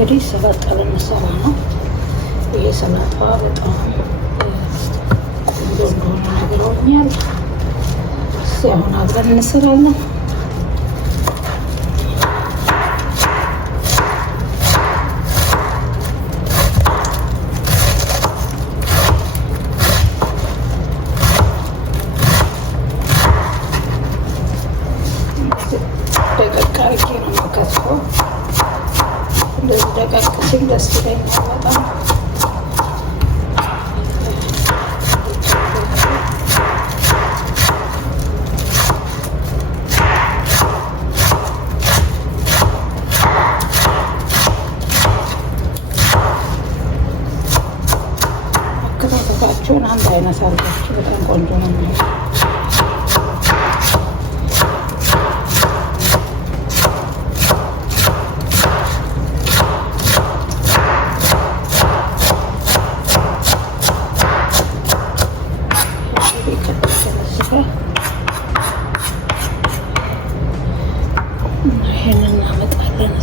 እንግዲህ ሰላጣ ልንሰራ ነው። ይሄ ሰላጣ በጣም ቆንጆ እንደሆነ ነግረውኛል። አሁን አብረን እንሰራለን። ደቀቅ አድርጌ ነው የምከትፈው። እንደዚህ ደቀቅ ሲል ደስ ይለኛል በጣም። አከታተፋችሁን አንድ አይነት አድርጋችሁ በጣም ቆንጆ ነው የሚሆነው። ይሄንን እናመጣለን።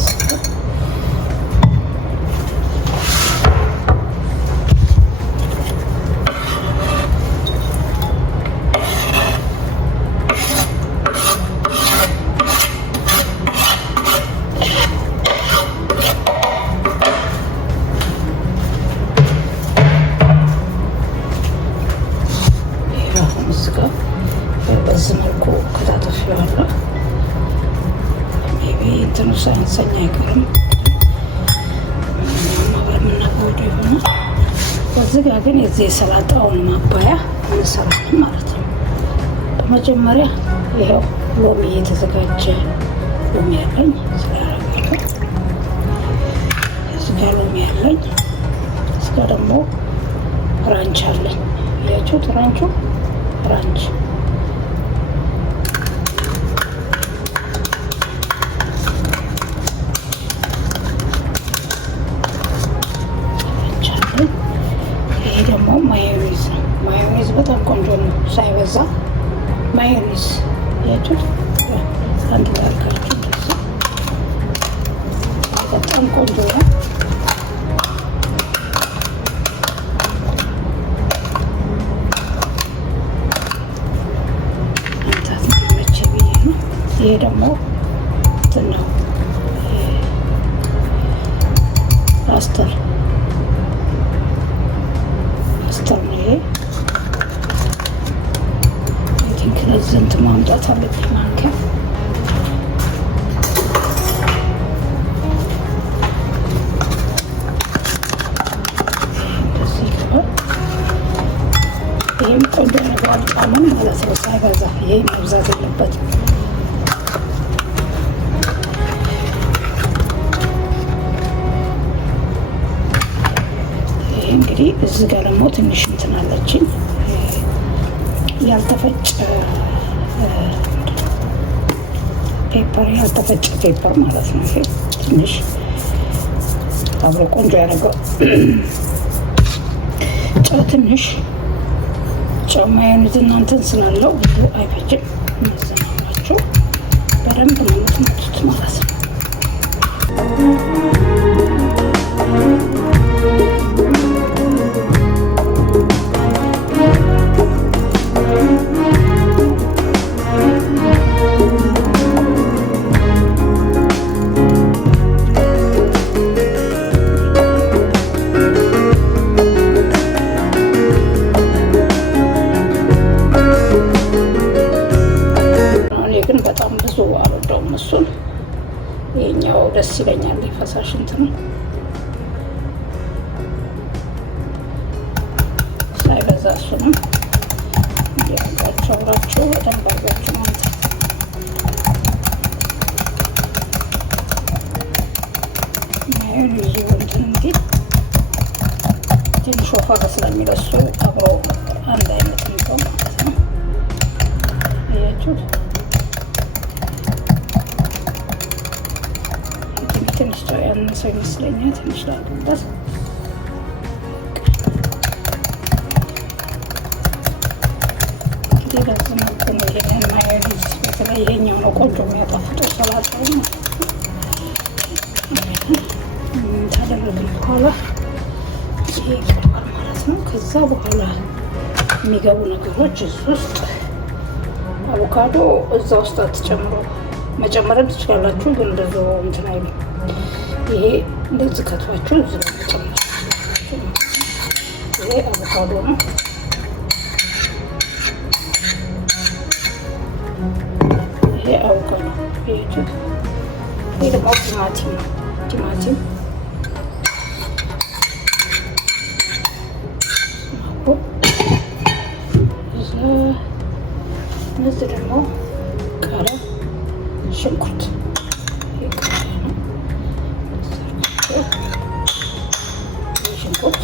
በዚህ መልኩ ከታተፊዋለሁ። ሜቢ እንትኑ ሳይንሰኛ አይቀርም ማብረ የምናወዱ የሆነ በዚህ ጋር ግን የዚህ የሰላጣውን ማባያ እንሰራለን ማለት ነው። በመጀመሪያ ይኸው ሎሚ የተዘጋጀ ሎሚ ያለኝ ስላረጋለሁ። እዚህ ጋር ሎሚ ያለኝ፣ እዚህ ጋር ደግሞ ራንች አለኝ። ያችሁት ራንቹ ራንች ደግሞ ማዮኔዝ ነው። ማዮኔዝ በጣም ቆንጆ ነው፣ ሳይበዛ ማዮኔዝ ያችሁት አንድ ላይ አድርጋችሁ እንደዚህ በጣም ቆንጆ ነው። አንታት መቼ ብዬ ነው። ይሄ ደግሞ እንትን ነው ፓስተር ከዚህ እንትን ማምጣት አለብኝ ማንኪያ። ይህም ቆንጆ ነገር አልጫንም ማለት ነው፣ ሳይበዛ። ይህ መብዛት የለበትም። ይህ እንግዲህ እዚህ ጋር ደግሞ ትንሽ እንትን አለችኝ ያልተፈጨ ፔፐር፣ ያልተፈጨ ፔፐር ማለት ነው። ይሄ ትንሽ አብሮ ቆንጆ ያደረገው ጨው፣ ትንሽ ጨው ማዮኔዝ እናንተን ስላለው ብዙ አይፈጭም። መሰናባቸው በደንብ ነው የምትመጡት ማለት ነው። በጣም ብዙ አልወደውም እሱን። ይሄኛው ደስ ይለኛል፣ የፈሳሽ እንትን ሳይበዛ። እሱንም እንዲያጋቸው አብራቸው በደንብ አድርጋችሁ ማለት ነው። ማዮኔዙ እንትን እንግዲህ ትንሽ ወፈር ስለሚለሱ አብሮ አንድ አይነት ነው ማለት ነው። አያችሁት? ትንሽ ጨው ያነሰው ይመስለኛል። ትንሽ ላድርግበት። እንግዲህ በዚህ መልኩ ነው ይሄንን ማዮኔዝ፣ በተለይ ይሄኛው ነው ቆንጆ የሚያጣፍጠው ሰላጣው ነው። ካደረግን በኋላ ይሄ ይቀርባል ማለት ነው። ከዛ በኋላ የሚገቡ ነገሮች እዚህ ውስጥ አቮካዶ እዛ ውስጥ አትጨምሩ። መጨመርም ትችላላችሁ፣ ግን ብዙ እንትን አይሉ። ይሄ እንደዚህ ከትፋችሁ እዚህ ላይ መጨመር። ይሄ አቮካዶ ነው። ይሄ አቮካዶ። ይሄ ደግሞ ቲማቲም ነው። ቲማቲም እነዚህ ደግሞ ቃሪያ፣ ሽንኩርት ሽንኩርት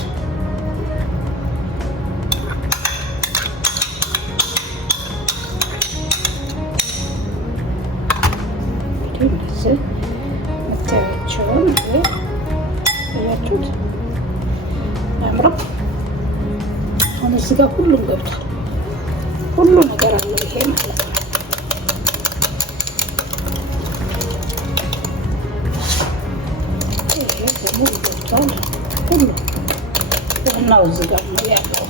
እነዚህ መታያቸውን ያያችሁት ያምረው። አሁን እዚህ ጋር ሁሉም ገብቷል። ሁሉ ነገር አለ ይሄ ማለት ነው። ይሄ ደግሞ ገብቷል ሁሉ። ዋናው እዚህ ጋር ነው ያለው።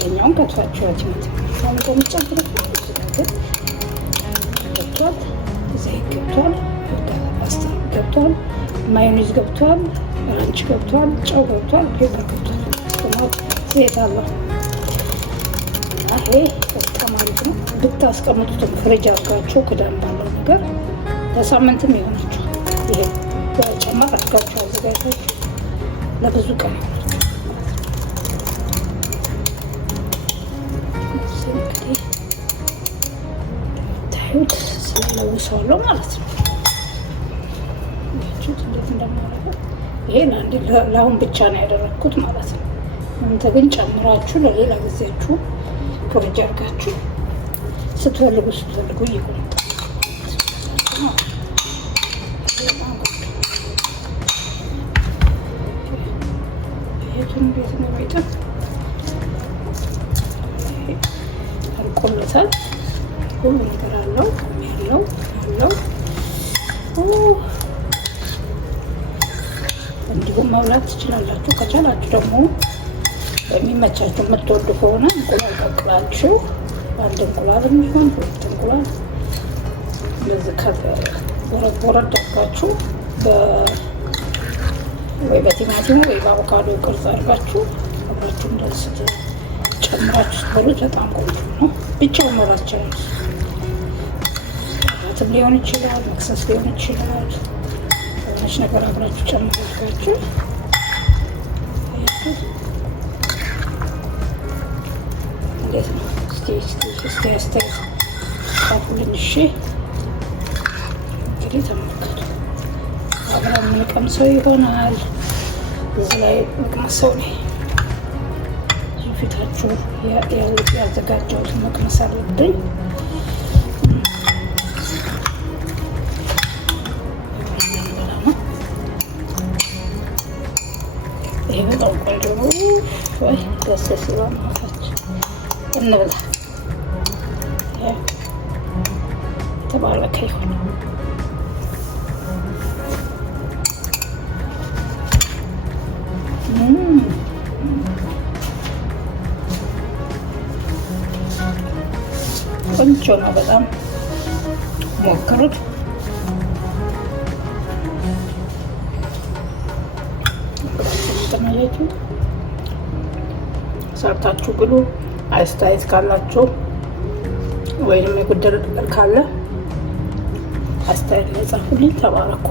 የኛውን ከትፋችሁ ቲማቲም አሁን እንደምትጨምሩት እዚህ ጋር ግን ገብቷል። ዘይት ገብቷል፣ ፓስታ ገብቷል፣ ማዮኔዝ ገብቷል፣ ራንች ገብቷል፣ ጨው ገብቷል፣ ፔፐር ገብቷል። ቶማት ዘይት አለው። ይሄ በጣም አሪፍ ነው። ብታስቀምጡትም ፍሪጅ አድርጋችሁ ክዳን ባለው ነገር ለሳምንትም ይሆናችኋል። ይሄ በጨማር አድርጋችሁ አዘጋጅታችሁ ለብዙ ቀን ይሆናችኋል። እንግዲህ ታዩት ስለለውሰዋለሁ ማለት ነው። ያችሁት እንዴት እንደማደርገው ይሄን አንዴ ለአሁን ብቻ ነው ያደረግኩት ማለት ነው። እናንተ ግን ጨምራችሁ ለሌላ ጊዜያችሁ ፍሪጅ አድርጋችሁ ስትፈልጉ ይሁን። ይሄን ቤት ነው ቤት አልቆለታል። ሁሉ ነገር አለው ያለው እንዲሁም መብላት ትችላላችሁ። ከቻላችሁ ደግሞ የሚመቻችሁ የምትወዱ ከሆነ እንቁላል ቀቅላችሁ አንድ እንቁላል የሚሆን ሁለት እንቁላል እንደዚህ ወረድ አድርጋችሁ ወይ በቲማቲሙ ወይ በአቮካዶ ቅርጽ አድርጋችሁ አብራችሁ እንደዚህ ጨምራችሁ ስትበሉት በጣም ቆንጆ ነው። ብቻውን መብላት ይችላል። እራትም ሊሆን ይችላል፣ መክሰስ ሊሆን ይችላል። ሆነች ነገር አብራችሁ ጨምራችሁ እንዴት ነው? እስቲ አስተያየት ጻፉልኝ። እሺ እንግዲህ ተመልከቱ። አብረን የምንቀምሰው ይሆናል። እዚህ ላይ መቅመሰው ነው። ፊታችሁ ያዘጋጀሁትን መቅመስ አለብኝ። ይሄ በጣም ቆንጆ ነው። ወይ ደስ ሲል እንብላ። የተባረከ ይሁን። ቆንጆ ነው። በጣም ሞክሩት። ተመያችሁ ሰርታችሁ ብሉ። አስተያየት ካላችሁ ወይንም የጎደለ ነገር ካለ አስተያየት ላይ ጻፉልኝ። ተባረኩ።